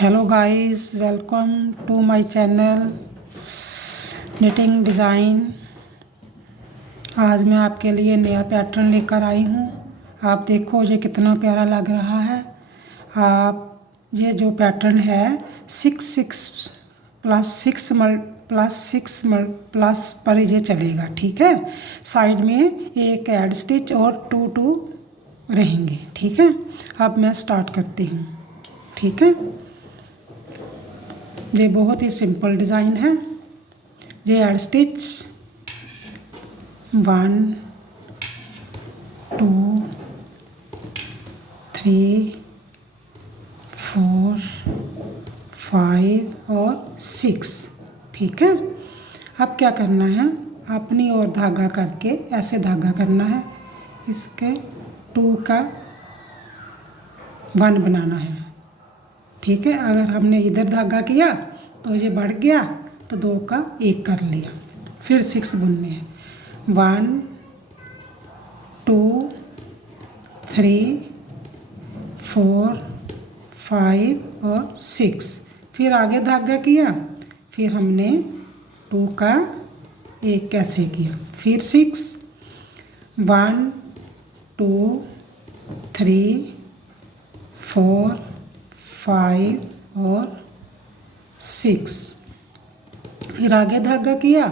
Hello guys, welcome to my channel knitting design. आज मैं आपके लिए नया पैटर्न लेकर आई हूँ। आप देखो ये कितना प्यारा लग रहा है। आप ये जो पैटर्न है 6 6 + 6 + 6 + पर ये चलेगा, ठीक है। साइड में एक ऐड स्टिच और 2 रहेंगे, ठीक है। अब मैं स्टार्ट करती हूँ, ठीक है। ये बहुत ही सिंपल डिज़ाइन है। ये ऐड स्टिच 1 2 3 4 5 और 6, ठीक है। अब क्या करना है, अपनी ओर धागा करके ऐसे धागा करना है, इसके 2 का 1 बनाना है, ठीक है। अगर हमने इधर धागा किया तो ये बढ़ गया, तो 2 का 1 कर लिया। फिर 6 बुनने हैं, 1 2 3 4 5 और 6। फिर आगे धागा किया, फिर हमने 2 का 1 कैसे किया, फिर 6 1 2 3 4 5 और 6। फिर आगे धागा किया,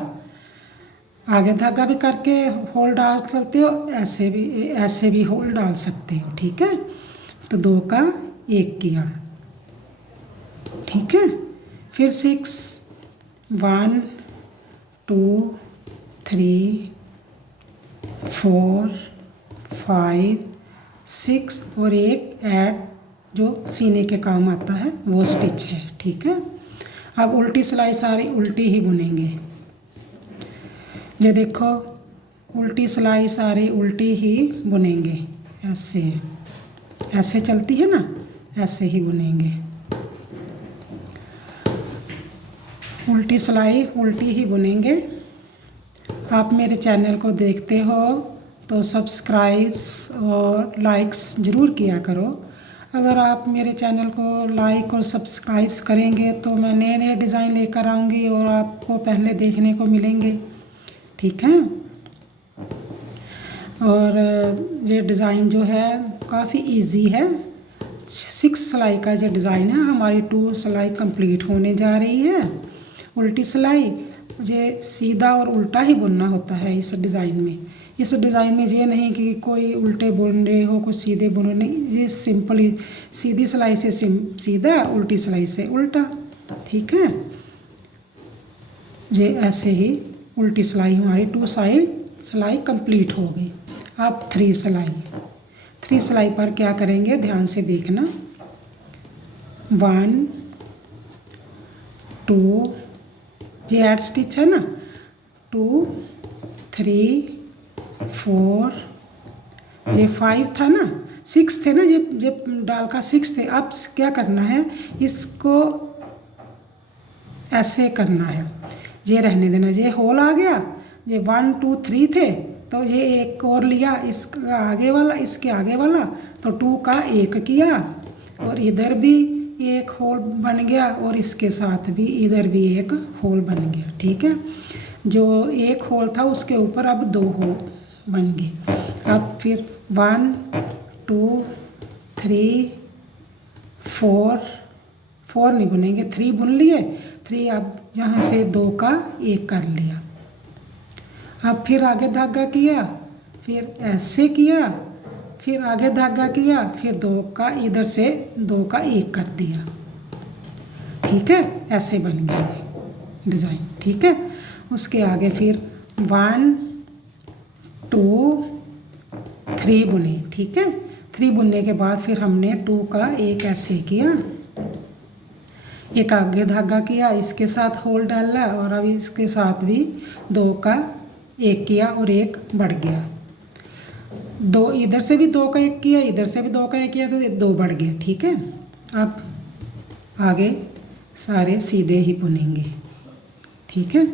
आगे धागा भी करके होल डाल सकते हो, ऐसे भी होल डाल सकते हो, ठीक है। तो 2 का 1 किया, ठीक है। फिर 6 1 2 3 4 5 6 और एक ऐड जो सीने के काम आता है वो स्टिच है, ठीक है। अब उल्टी सिलाई सारी उल्टी ही बुनेंगे। ये देखो, उल्टी सिलाई सारी उल्टी ही बुनेंगे। ऐसे चलती है ना, ऐसे ही बुनेंगे। उल्टी सिलाई उल्टी ही बुनेंगे। आप मेरे चैनल को देखते हो तो सब्सक्राइब्स और लाइक्स ज़रूर किया करो। अगर आप मेरे चैनल को लाइक और सब्सक्राइब्स करेंगे तो मैं नए नए डिज़ाइन लेकर आऊँगी और आपको पहले देखने को मिलेंगे, ठीक है। और ये डिज़ाइन जो है काफ़ी इजी है। 6 सिलाई का जो डिज़ाइन है, हमारी 2 सिलाई कंप्लीट होने जा रही है। उल्टी सिलाई ये सीधा और उल्टा ही बुनना होता है इस डिज़ाइन में। इस डिज़ाइन में ये नहीं कि कोई उल्टे बुन रहे हो, कोई सीधे बुन रहे, नहीं। ये सिंपल ही सीधी सिलाई से सीधा, उल्टी सिलाई से उल्टा, ठीक है। ये ऐसे ही उल्टी सिलाई हमारी 2 साइड सिलाई कंप्लीट हो गई। अब 3 सिलाई पर क्या करेंगे, ध्यान से देखना। 1 2 ये ऐड स्टिच है ना, 2 3 4 ये 5 था ना, 6 थे ना, ये डाल का 6 थे। अब क्या करना है, इसको ऐसे करना है, ये रहने देना। ये होल आ गया, ये 1 2 3 थे, तो ये एक और लिया, इसका आगे वाला, इसके आगे वाला, तो 2 का 1 किया और इधर भी एक होल बन गया और इसके साथ भी इधर भी एक होल बन गया, ठीक है। जो एक होल था उसके ऊपर अब 2 होल बन गए। अब फिर 1 2 3 4 नहीं बुनेंगे, 3 बुन लिए। 3 अब यहाँ से 2 का 1 कर लिया। अब फिर आगे धागा किया, फिर ऐसे किया, फिर आगे धागा किया, फिर 2 का इधर से 2 का 1 कर दिया, ठीक है। ऐसे बन गया ये डिज़ाइन, ठीक है। उसके आगे फिर 1 2 3 बुने, ठीक है। 3 बुनने के बाद फिर हमने 2 का 1 ऐसे किया, एक आगे धागा किया, इसके साथ होल डाला और अब इसके साथ भी 2 का 1 किया और 1 बढ़ गया। 2 इधर से भी 2 का 1 किया, इधर से भी 2 का 1 किया, तो 2 बढ़ गए, ठीक है। अब आगे सारे सीधे ही बुनेंगे, ठीक है।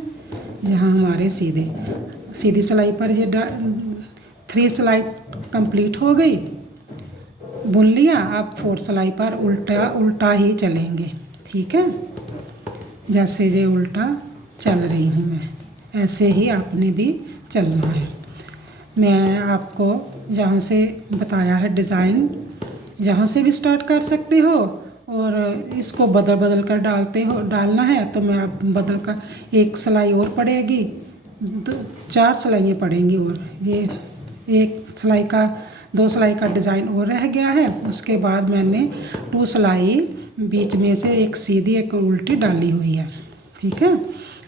जहाँ हमारे सीधी सिलाई पर ये 3 सिलाई कंप्लीट हो गई, बुन लिया। अब 4 सिलाई पर उल्टा ही चलेंगे, ठीक है। जैसे ये उल्टा चल रही हूँ मैं, ऐसे ही आपने भी चलना है। मैं आपको जहाँ से बताया है डिज़ाइन, जहाँ से भी स्टार्ट कर सकते हो, और इसको बदल बदल कर डालना है तो मैं आप बदल कर, एक सिलाई और पड़ेगी, 4 सिलाइयाँ पड़ेंगी, और ये एक सिलाई का 2 सिलाई का डिज़ाइन और रह गया है। उसके बाद मैंने 2 सिलाई बीच में से एक सीधी एक उल्टी डाली हुई है, ठीक है।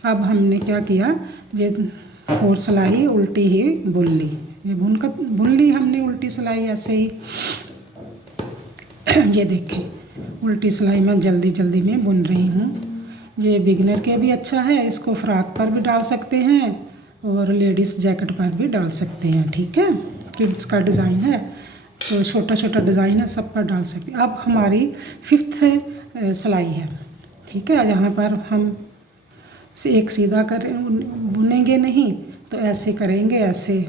अब हमने क्या किया, ये 4 सिलाई उल्टी ही बुन ली, ये बुन ली हमने उल्टी सिलाई ऐसे ही। ये देखें उल्टी सिलाई मैं जल्दी जल्दी में बुन रही हूँ। ये बिगिनर के भी अच्छा है, इसको फ्रॉक पर भी डाल सकते हैं और लेडीज़ जैकेट पर भी डाल सकते हैं, ठीक है। किड्स का डिज़ाइन है तो छोटा छोटा डिज़ाइन है, सब पर डाल सकते हैं। अब हमारी 5th सिलाई है, ठीक है। यहाँ पर हम एक सीधा कर बुनेंगे नहीं तो ऐसे करेंगे, ऐसे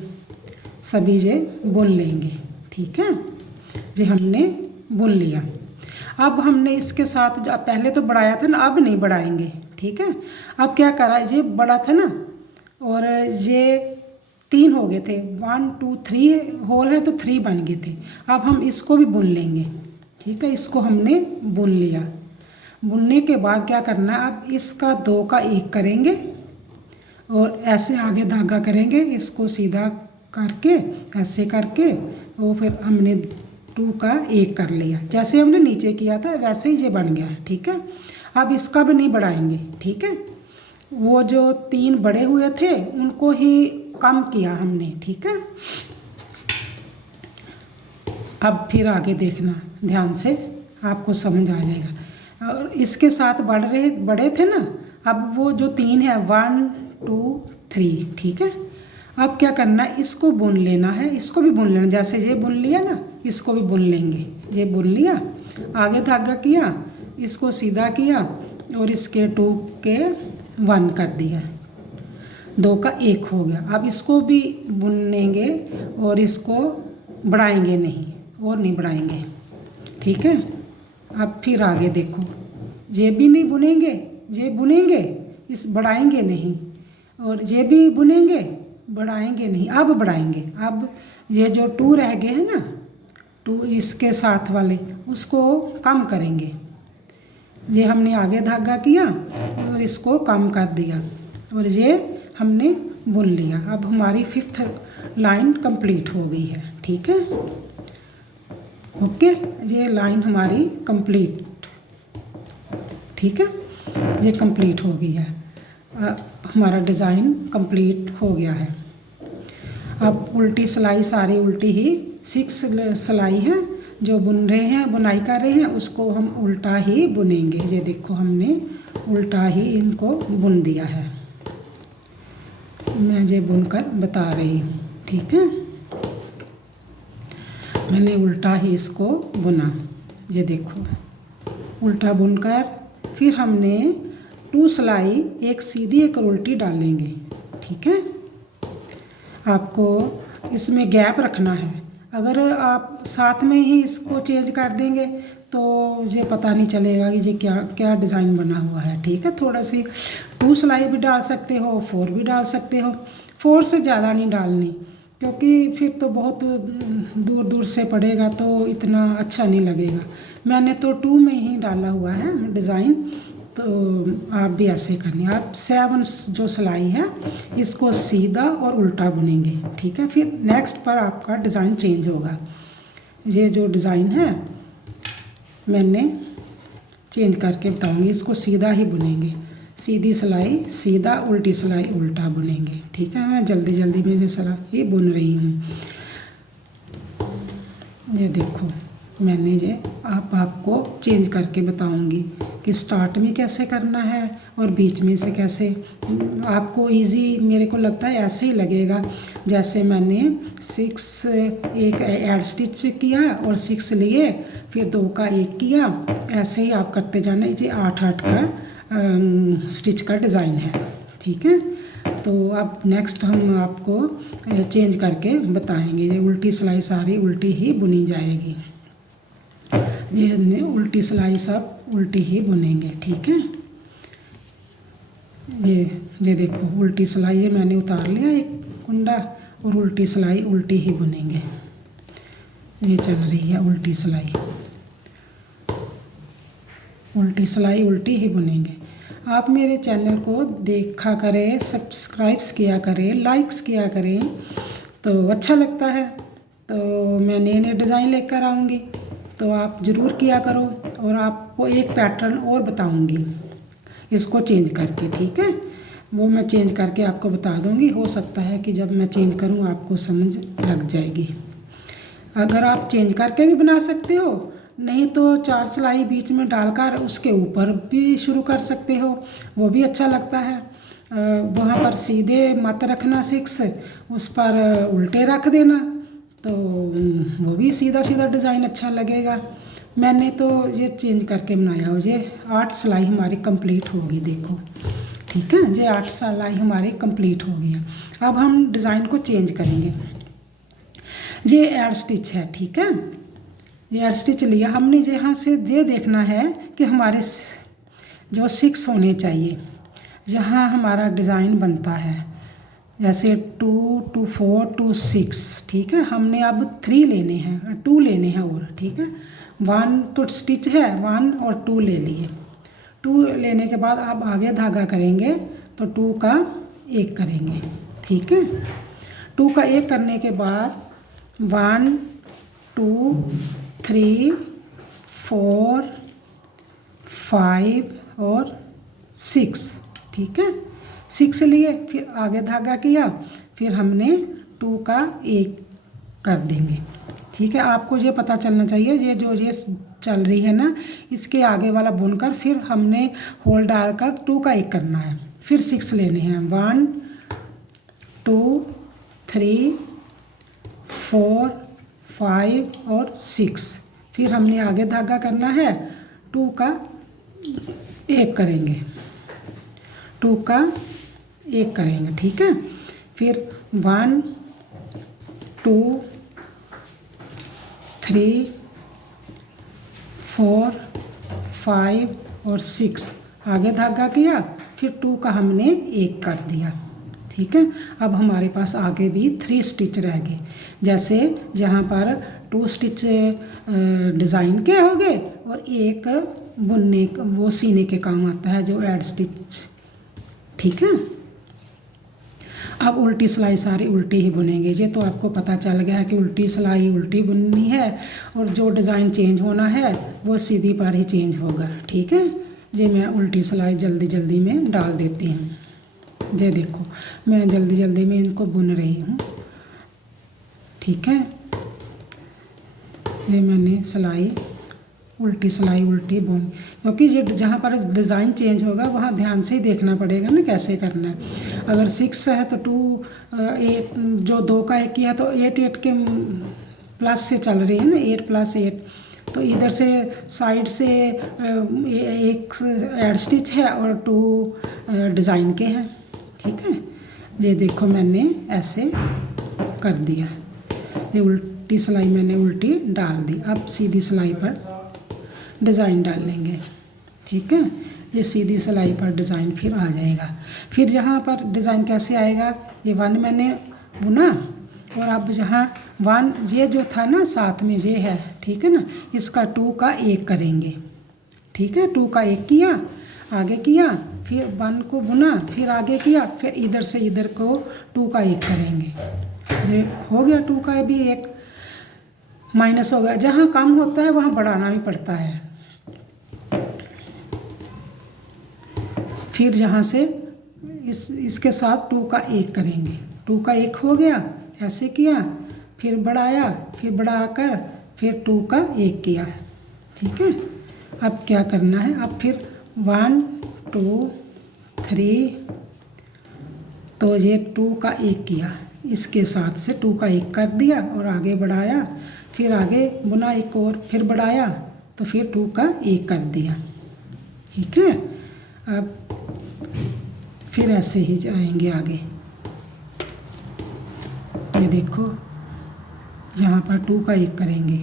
सभी ये बुन लेंगे, ठीक है। ये हमने बुन लिया। अब हमने इसके साथ जो पहले तो बढ़ाया था ना, अब नहीं बढ़ाएंगे, ठीक है। अब क्या करा, ये बड़ा था ना, और ये 3 हो गए थे, 1 2 3 होल है तो 3 बन गए थे। अब हम इसको भी बुन लेंगे, ठीक है। इसको हमने बुन लिया। बुनने के बाद क्या करना है, अब इसका 2 का 1 करेंगे और ऐसे आगे धागा करेंगे, इसको सीधा करके ऐसे करके, और फिर हमने 2 का 1 कर लिया। जैसे हमने नीचे किया था वैसे ही ये बन गया, ठीक है। अब इसका भी नहीं बढ़ाएंगे, ठीक है। वो जो 3 बड़े हुए थे उनको ही कम किया हमने, ठीक है। अब फिर आगे देखना ध्यान से, आपको समझ आ जाएगा। और इसके साथ बड़े थे ना, अब वो जो 3 है 1 2 3, ठीक है। अब क्या करना है, इसको बुन लेना है, इसको भी बुन लेना। जैसे ये बुन लिया ना, इसको भी बुन लेंगे। ये बुन लिया, आगे धागा किया, इसको सीधा किया और इसके 2 के 1 कर दिया, 2 का 1 हो गया। अब इसको भी बुनेंगे और इसको बढ़ाएंगे नहीं, और नहीं बढ़ाएंगे, ठीक है। अब फिर आगे देखो, ये भी नहीं बुनेंगे, ये बुनेंगे, इस बढ़ाएंगे नहीं, और ये भी बुनेंगे, बढ़ाएंगे नहीं। अब बढ़ाएंगे। अब ये जो 2 रह गए हैं ना, 2 इसके साथ वाले, उसको कम करेंगे। ये हमने आगे धागा किया और इसको कम कर दिया, और ये हमने बुन लिया। अब हमारी 5th लाइन कंप्लीट हो गई है, ठीक है। ओके, ये लाइन हमारी कंप्लीट, ठीक है। ये कंप्लीट हो गई है, हमारा डिज़ाइन कंप्लीट हो गया है। अब उल्टी सिलाई सारी उल्टी ही 6 सिलाई है जो बुन रहे हैं, बुनाई कर रहे हैं, उसको हम उल्टा ही बुनेंगे। ये देखो हमने उल्टा ही इनको बुन दिया है, मैं ये बुनकर बता रही हूँ, ठीक है। मैंने उल्टा ही इसको बुना, ये देखो उल्टा बुनकर फिर हमने 2 सिलाई, एक सीधी एक उल्टी डालेंगे, ठीक है। आपको इसमें गैप रखना है, अगर आप साथ में ही इसको चेंज कर देंगे तो ये पता नहीं चलेगा कि ये क्या क्या डिज़ाइन बना हुआ है, ठीक है। थोड़ा सी 2 सिलाई भी डाल सकते हो, 4 भी डाल सकते हो। 4 से ज़्यादा नहीं डालनी, क्योंकि फिर तो बहुत दूर दूर से पड़ेगा तो इतना अच्छा नहीं लगेगा। मैंने तो 2 में ही डाला हुआ है डिज़ाइन, तो आप भी ऐसे करनी। आप 7 जो सिलाई है इसको सीधा और उल्टा बुनेंगे, ठीक है। फिर नेक्स्ट पर आपका डिज़ाइन चेंज होगा। ये जो डिज़ाइन है मैंने चेंज करके बताऊंगी, इसको सीधा ही बुनेंगे, सीधी सिलाई सीधा, उल्टी सिलाई उल्टा बुनेंगे, ठीक है। मैं जल्दी जल्दी में ये सिलाई बुन रही हूँ। ये देखो मैंने ये आपको चेंज करके बताऊंगी कि स्टार्ट में कैसे करना है और बीच में से कैसे। आपको इजी मेरे को लगता है ऐसे ही लगेगा जैसे मैंने 6 एक ऐड स्टिच किया और 6 लिए, फिर 2 का 1 किया, ऐसे ही आप करते जाना। ये 8-8 का स्टिच का डिज़ाइन है, ठीक है। तो अब नेक्स्ट हम आपको चेंज करके बताएंगे। ये उल्टी सिलाई सारी उल्टी ही बुनी जाएगी। ये उल्टी सिलाई सब उल्टी ही बुनेंगे, ठीक है। ये देखो उल्टी सिलाई ये मैंने उतार लिया एक कुंडा, और उल्टी सिलाई उल्टी ही बुनेंगे। ये चल रही है उल्टी सिलाई, उल्टी सिलाई उल्टी ही बुनेंगे। आप मेरे चैनल को देखा करें, सब्सक्राइब्स किया करें, लाइक्स किया करें, तो अच्छा लगता है। तो मैं नए नए डिज़ाइन लेकर आऊँगी, तो आप ज़रूर किया करो। और आपको एक पैटर्न और बताऊँगी इसको चेंज करके, ठीक है। वो मैं चेंज करके आपको बता दूँगी। हो सकता है कि जब मैं चेंज करूँ आपको समझ लग जाएगी। अगर आप चेंज करके भी बना सकते हो, नहीं तो 4 सिलाई बीच में डालकर उसके ऊपर भी शुरू कर सकते हो, वो भी अच्छा लगता है। वहाँ पर सीधे मत रखना 6, उस पर उल्टे रख देना, तो वो भी सीधा सीधा डिज़ाइन अच्छा लगेगा। मैंने तो ये चेंज करके बनाया हो। ये 8 सिलाई हमारी कंप्लीट होगी, देखो, ठीक है। ये 8 सिलाई हमारी कंप्लीट हो गई है। अब हम डिज़ाइन को चेंज करेंगे। ये एड स्टिच है, ठीक है। ये एड स्टिच लिया हमने। यहाँ से ये देखना है कि हमारे जो 6 होने चाहिए, जहाँ हमारा डिज़ाइन बनता है, जैसे 2, 2, 4, 2, 6, ठीक है। हमने अब 3 लेने हैं, 2 लेने हैं और, ठीक है। 1 तो स्टिच है, 1 और 2 ले लिए। 2 लेने के बाद अब आगे धागा करेंगे, तो 2 का 1 करेंगे, ठीक है। 2 का 1 करने के बाद 1, 2, 3, 4, 5 और 6, ठीक है। 6 लिए, फिर आगे धागा किया, फिर हमने 2 का 1 कर देंगे, ठीक है। आपको ये पता चलना चाहिए, ये जो ये चल रही है ना, इसके आगे वाला बुनकर फिर हमने होल डालकर 2 का 1 करना है। फिर 6 लेने हैं, 1, 2, 3, 4, 5 और 6। फिर हमने आगे धागा करना है, 2 का 1 करेंगे, 2 का 1 करेंगे, ठीक है। फिर 1, 2, 3, 4, 5 और 6 आगे धागा किया, फिर 2 का हमने 1 कर दिया, ठीक है। अब हमारे पास आगे भी 3 स्टिच रह गए। जैसे यहाँ पर 2 स्टिच डिज़ाइन के हो गए और एक बुनने वो सीने के काम आता है, जो एड स्टिच, ठीक है। अब उल्टी सिलाई सारी उल्टी ही बुनेंगे। ये तो आपको पता चल गया है कि उल्टी सिलाई उल्टी बुननी है, और जो डिज़ाइन चेंज होना है वो सीधी पर ही चेंज होगा, ठीक है। ये मैं उल्टी सिलाई जल्दी जल्दी में डाल देती हूँ। ये देखो मैं जल्दी जल्दी में इनको बुन रही हूँ, ठीक है। ये मैंने सिलाई उल्टी बुन, क्योंकि ये जहाँ पर डिज़ाइन चेंज होगा वहाँ ध्यान से ही देखना पड़ेगा ना कैसे करना है। अगर 6 है तो 2, 8, जो 2 का 1 किया तो 8, 8 के प्लस से चल रही है ना, 8 + 8, तो इधर से साइड से एक एड स्टिच है और 2 डिज़ाइन के हैं, ठीक है। ये देखो मैंने ऐसे कर दिया। ये उल्टी सिलाई मैंने उल्टी डाल दी। अब सीधी सिलाई पर डिज़ाइन डाल लेंगे, ठीक है। ये सीधी सिलाई पर डिज़ाइन फिर आ जाएगा। फिर यहाँ पर डिज़ाइन कैसे आएगा, ये 1 मैंने बुना, और अब जहाँ 1 ये जो था ना साथ में ये है, ठीक है ना, इसका 2 का 1 करेंगे, ठीक है। 2 का 1 किया, आगे किया, फिर 1 को बुना, फिर आगे किया, फिर इधर से इधर को 2 का 1 करेंगे। ये हो गया 2 का भी 1 माइनस हो गया। जहाँ कम होता है वहाँ बढ़ाना भी पड़ता है। फिर यहाँ से इसके साथ 2 का 1 करेंगे। 2 का 1 हो गया, ऐसे किया, फिर बढ़ाया, फिर बढ़ाकर फिर 2 का 1 किया, ठीक है। अब क्या करना है, अब फिर 1, 2, 3, तो ये 2 का 1 किया, इसके साथ से 2 का 1 कर दिया और आगे बढ़ाया, फिर आगे बुना एक और, फिर बढ़ाया, तो फिर 2 का 1 कर दिया, ठीक है। अब फिर ऐसे ही जाएंगे आगे। ये देखो जहाँ पर 2 का 1 करेंगे,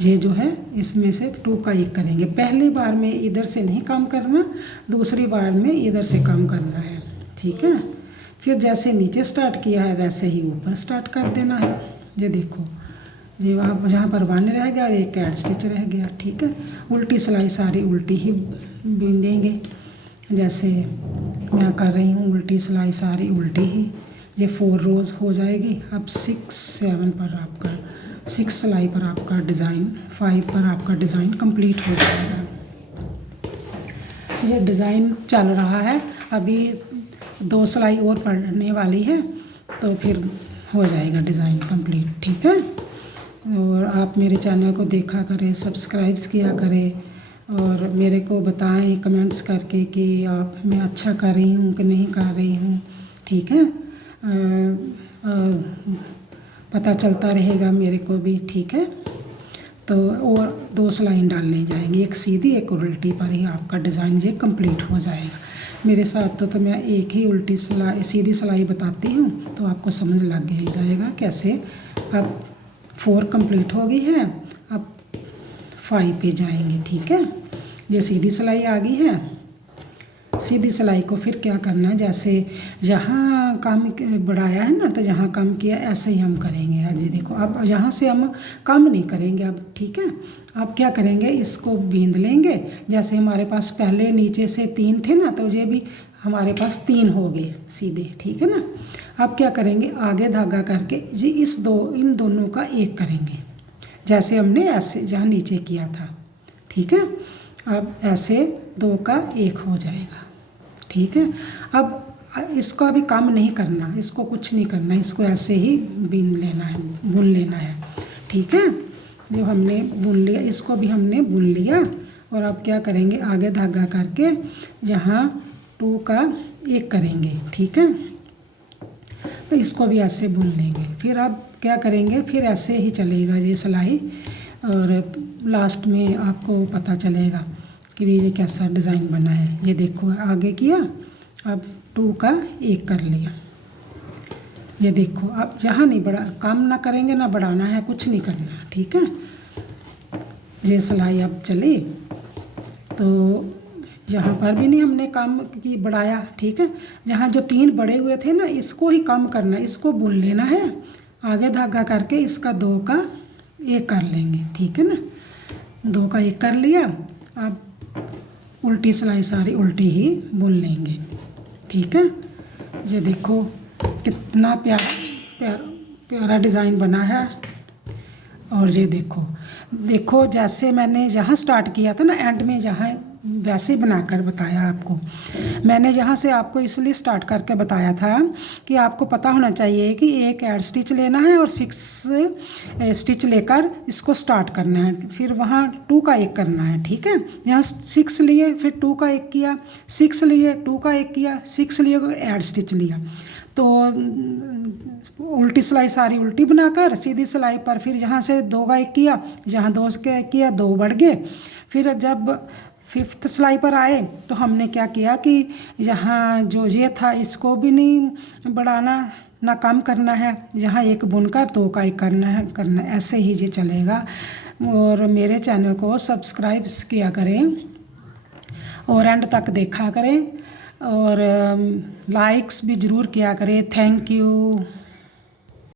ये जो है इसमें से 2 का 1 करेंगे। पहली बार में इधर से नहीं काम करना, दूसरी बार में इधर से काम करना है, ठीक है। फिर जैसे नीचे स्टार्ट किया है वैसे ही ऊपर स्टार्ट कर देना है। ये देखो, ये वहाँ जहाँ पर 1 रह गया और एक ऐड स्टिच रह गया, ठीक है। उल्टी सिलाई सारी उल्टी ही बींदेंगे, जैसे मैं कर रही हूँ, उल्टी सिलाई सारी उल्टी ही। ये 4 रोज़ हो जाएगी। अब 6 7 पर आपका 6 सिलाई पर आपका डिज़ाइन, 5 पर आपका डिज़ाइन कंप्लीट हो जाएगा। ये डिज़ाइन चल रहा है, अभी 2 सिलाई और पड़ने वाली है तो फिर हो जाएगा डिज़ाइन कंप्लीट, ठीक है। और आप मेरे चैनल को देखा करें, सब्सक्राइब्स किया करें और मेरे को बताएं कमेंट्स करके कि आप मैं अच्छा कर रही हूँ कि नहीं कर रही हूँ, ठीक है। पता चलता रहेगा मेरे को भी, ठीक है। तो और 2 सिलाई डालने जाएंगे, एक सीधी एक उल्टी पर ही आपका डिज़ाइन ये कंप्लीट हो जाएगा। मेरे साथ तो मैं एक ही उल्टी सिलाई सीधी सिलाई बताती हूँ तो आपको समझ लग जाएगा कैसे। अब 4 कंप्लीट हो गई है, अब 5 पे जाएंगे, ठीक है। ये सीधी सिलाई आ गई है। सीधी सिलाई को फिर क्या करना है, जैसे जहाँ कम बढ़ाया है ना तो जहाँ कम किया ऐसे ही हम करेंगे। आज ये देखो, अब यहाँ से हम कम नहीं करेंगे अब, ठीक है। अब क्या करेंगे, इसको बींद लेंगे। जैसे हमारे पास पहले नीचे से 3 थे ना, तो ये भी हमारे पास 3 हो गए सीधे, ठीक है ना। अब क्या करेंगे, आगे धागा करके जी इन दोनों का 1 करेंगे, जैसे हमने ऐसे जहाँ नीचे किया था, ठीक है। अब ऐसे 2 का 1 हो जाएगा, ठीक है। अब इसको अभी कम नहीं करना, इसको कुछ नहीं करना, इसको ऐसे ही बीन लेना है, बुन लेना है, ठीक है। जो हमने बुन लिया इसको भी हमने बुन लिया। और अब क्या करेंगे, आगे धागा करके जहाँ 2 का 1 करेंगे, ठीक है। तो इसको भी ऐसे बुन लेंगे। फिर अब क्या करेंगे, फिर ऐसे ही चलेगा ये सिलाई और लास्ट में आपको पता चलेगा कि ये कैसा डिज़ाइन बना है। ये देखो, आगे किया, अब 2 का 1 कर लिया। ये देखो, अब जहाँ नहीं बढ़ा, काम ना करेंगे ना बढ़ाना है, कुछ नहीं करना, ठीक है। ये सिलाई अब चली तो यहाँ पर भी नहीं हमने काम की बढ़ाया, ठीक है। जहाँ जो 3 बड़े हुए थे ना, इसको ही कम करना है, इसको बुन लेना है। आगे धागा करके इसका 2 का 1 कर लेंगे, ठीक है ना। 2 का 1 कर लिया। अब उल्टी सिलाई सारी उल्टी ही बुन लेंगे, ठीक है। ये देखो कितना प्यारा डिज़ाइन बना है। और ये देखो जैसे मैंने जहाँ स्टार्ट किया था ना, एंड में जहाँ वैसे बनाकर बताया आपको। मैंने जहाँ से आपको इसलिए स्टार्ट करके बताया था कि आपको पता होना चाहिए कि एक ऐड स्टिच लेना है और 6 स्टिच लेकर इसको स्टार्ट करना है। फिर वहाँ 2 का 1 करना है, ठीक है। यहाँ 6 लिए, फिर 2 का 1 किया, 6 लिए, 2 का 1 किया, 6 लिए, ऐड स्टिच लिया। तो उल्टी सिलाई सारी उल्टी बनाकर सीधी सिलाई पर फिर यहाँ से 2 का 1 किया, जहाँ 2 का 1 किया 2 बढ़ गए। फिर जब 5th सिलाई पर आए तो हमने क्या किया कि यहाँ जो ये था इसको भी नहीं बढ़ाना ना कम करना है, जहाँ 1 बुनकर 2 का 1 करना ऐसे ही ये चलेगा। और मेरे चैनल को सब्सक्राइब किया करें और एंड तक देखा करें और लाइक्स भी ज़रूर किया करें। Thank you.